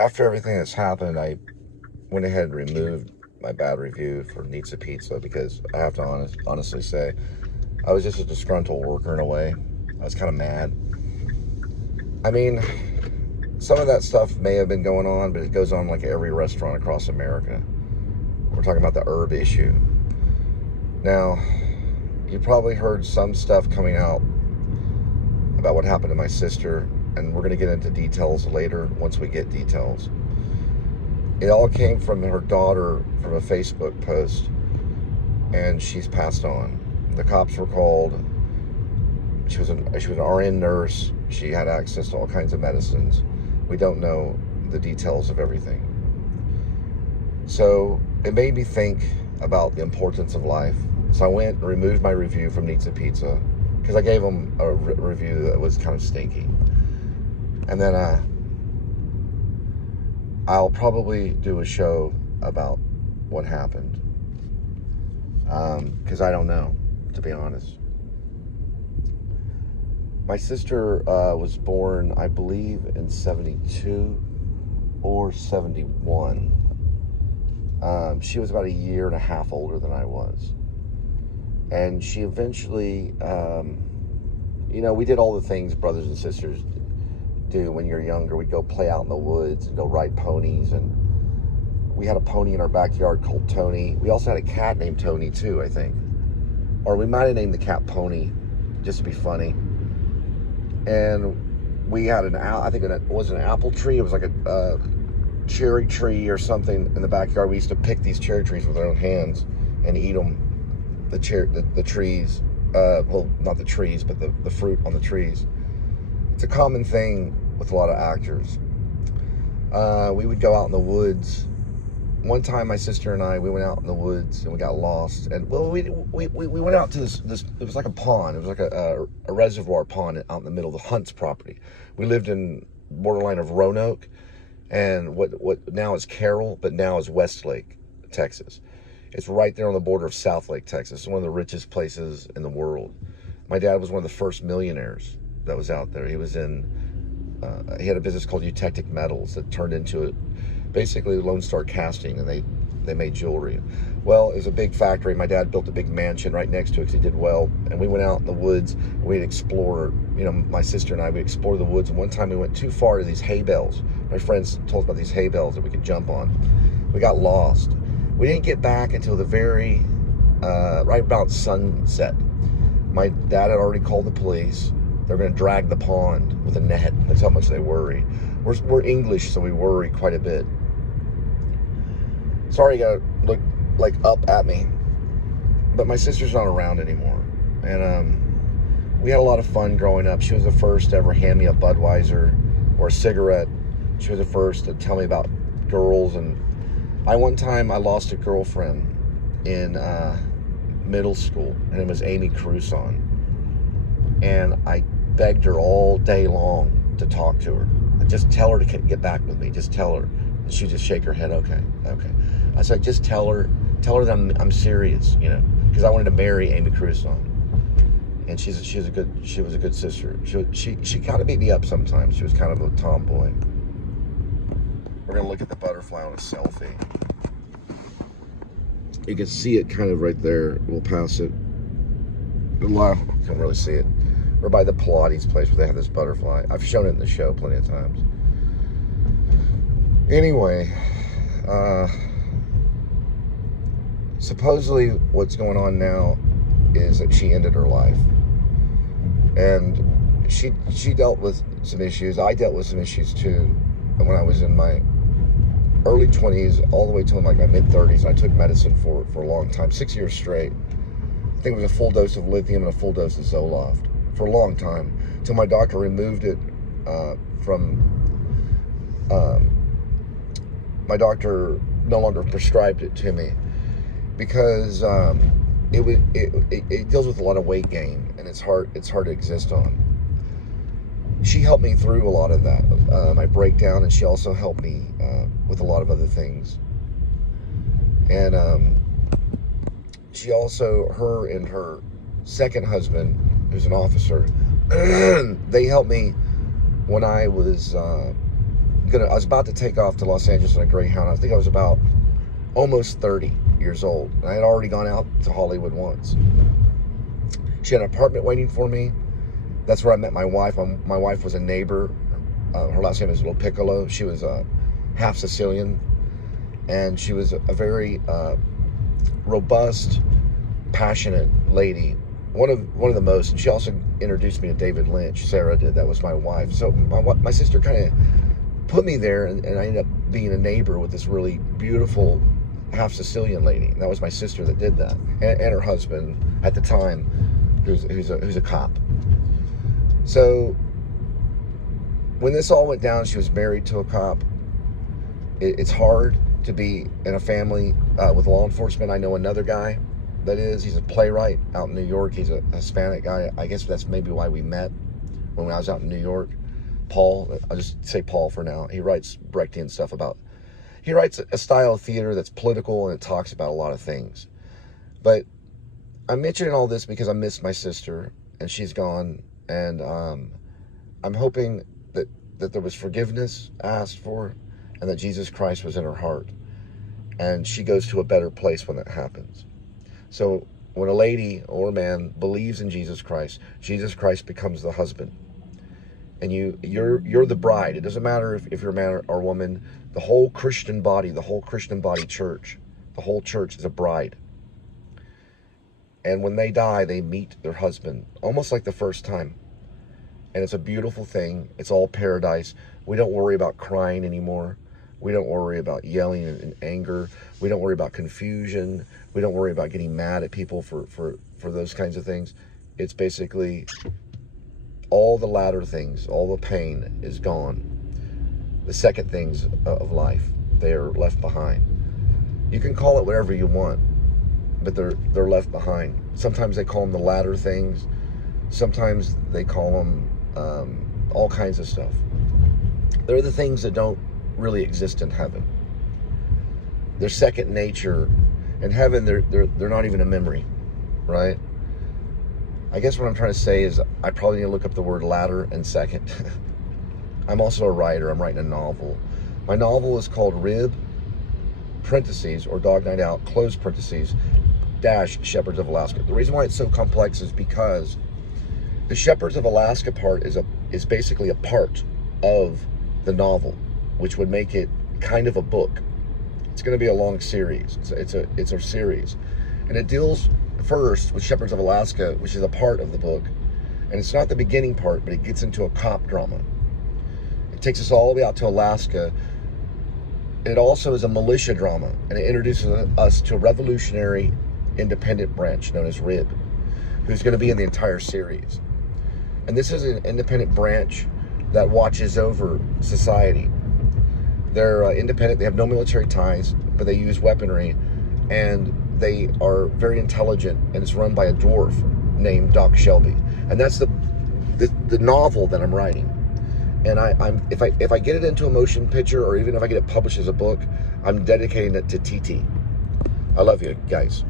After everything that's happened, I went ahead and removed my bad review for Nizza Pizza because I have to honestly say I was just a disgruntled worker in a way. I was kind of mad. I mean, some of that stuff may have been going on, but it goes on like every restaurant across America. We're talking about the herb issue. Now, you probably heard some stuff coming out about what happened to my sister, and we're going to get into details later once we get details. It all came from her daughter from a Facebook post, and she's passed on. The cops were called. She was an RN nurse. She had access to all kinds of medicines. We don't know the details of everything. So it made me think about the importance of life. So I went and removed my review from Nizza Pizza because I gave them a review that was kind of stinky. And then I'll probably do a show about what happened because I don't know, to be honest. My sister was born, I believe, in 72 or 71. She was about a year and a half older than I was. And she eventually, we did all the things brothers and sisters do when you're younger. We'd go play out in the woods and go ride ponies. And we had a pony in our backyard called Tony. We also had a cat named Tony, too, I think. Or we might have named the cat Pony, just to be funny. And we had I think it was an apple tree. It was like a cherry tree or something in the backyard. We used to pick these cherry trees with our own hands and eat them. The trees, well, not the trees, but the fruit on the trees. It's a common thing with a lot of actors. We would go out in the woods. One time, my sister and I, we went out in the woods and we got lost. And well, we went out to this. It was like a pond. It was like a reservoir pond out in the middle of the Hunt's property. We lived in borderline of Roanoke, and what now is Carroll, but now is Westlake, Texas. It's right there on the border of Southlake, Texas. It's one of the richest places in the world. My dad was one of the first millionaires that was out there. He was he had a business called Eutectic Metals that turned into basically Lone Star Casting, and they made jewelry. Well, it was a big factory. My dad built a big mansion right next to it because he did well. And we went out in the woods. We'd explore, my sister and I, we'd explore the woods. And one time we went too far to these hay bales. My friends told us about these hay bales that we could jump on. We got lost. We didn't get back until the right about sunset. My dad had already called the police. They're going to drag the pond with a net. That's how much they worry. We're English, so we worry quite a bit. Sorry you gotta look like up at me. But my sister's not around anymore. And we had a lot of fun growing up. She was the first to ever hand me a Budweiser or a cigarette. She was the first to tell me about girls. And one time I lost a girlfriend in middle school. Her name was Amy Cruson. And I begged her all day long to talk to her. Just tell her to get back with me. Just tell her. And she'd just shake her head. Okay. I said, just tell her that I'm serious, because I wanted to marry Amy Cruson. And she was a good sister. She kind of beat me up sometimes. She was kind of a tomboy. We're gonna look at the butterfly on a selfie. You can see it kind of right there. We'll pass it. Well, you can't really see it. We're by the Pilates place where they have this butterfly. I've shown it in the show plenty of times. Anyway, supposedly what's going on now is that she ended her life. And she dealt with some issues. I dealt with some issues too when I was in my early 20s all the way till like my mid-30s. I took medicine for a long time, 6 years straight. I think it was a full dose of lithium and a full dose of Zoloft for a long time, till my doctor removed it my doctor no longer prescribed it to me because it deals with a lot of weight gain, and it's hard to exist on. She helped me through a lot of that, my breakdown, and she also helped me with a lot of other things. And she also, her and her second husband, who's an officer, they helped me when I was was about to take off to Los Angeles on a Greyhound. I think I was about almost 30 years old. And I had already gone out to Hollywood once. She had an apartment waiting for me. That's where I met my wife. My wife was a neighbor. Her last name is Little Piccolo. She was half Sicilian. And she was a very robust, passionate lady. One of the most. And she also introduced me to David Lynch. Sarah did. That was my wife. So my sister kind of put me there, and I ended up being a neighbor with this really beautiful half Sicilian lady. And that was my sister that did that, and her husband at the time, who's a cop. So when this all went down, she was married to a cop. It's hard to be in a family with law enforcement. I know another guy that is. He's a playwright out in New York. He's a Hispanic guy. I guess that's maybe why we met when I was out in New York. Paul, I'll just say Paul for now. He writes Brechtian stuff he writes a style of theater that's political, and it talks about a lot of things. But I'm mentioning all this because I miss my sister, and she's gone, and I'm hoping that there was forgiveness asked for, and that Jesus Christ was in her heart, and she goes to a better place when that happens. So when a lady or a man believes in Jesus Christ becomes the husband, and you're the bride. It doesn't matter if you're a man or woman. The whole Christian body church, the whole church is a bride. And when they die, they meet their husband, almost like the first time. And it's a beautiful thing. It's all paradise. We don't worry about crying anymore. We don't worry about yelling and anger. We don't worry about confusion. We don't worry about getting mad at people for those kinds of things. It's basically all the latter things, all the pain is gone. The second things of life, they are left behind. You can call it whatever you want, but they're left behind. Sometimes they call them the latter things. Sometimes they call them all kinds of stuff. They're the things that don't really exist in heaven. They're second nature. In heaven, they're not even a memory, right? I guess what I'm trying to say is I probably need to look up the word latter and second. I'm also a writer. I'm writing a novel. My novel is called Rib, parentheses, or Dog Night Out, close parentheses, dash, Shepherds of Alaska. The reason why it's so complex is because the Shepherds of Alaska part is basically a part of the novel, which would make it kind of a book. It's going to be a long series. It's a series. And it deals first with Shepherds of Alaska, which is a part of the book. And it's not the beginning part, but it gets into a cop drama. It takes us all the way out to Alaska. It also is a militia drama, and it introduces us to a revolutionary independent branch known as RIB, who's going to be in the entire series. And this is an independent branch that watches over society. They're independent, they have no military ties, but they use weaponry, and they are very intelligent, and it's run by a dwarf named Doc Shelby. And that's the novel that I'm writing. And if I get it into a motion picture, or even if I get it published as a book, I'm dedicating it to TT. I love you guys.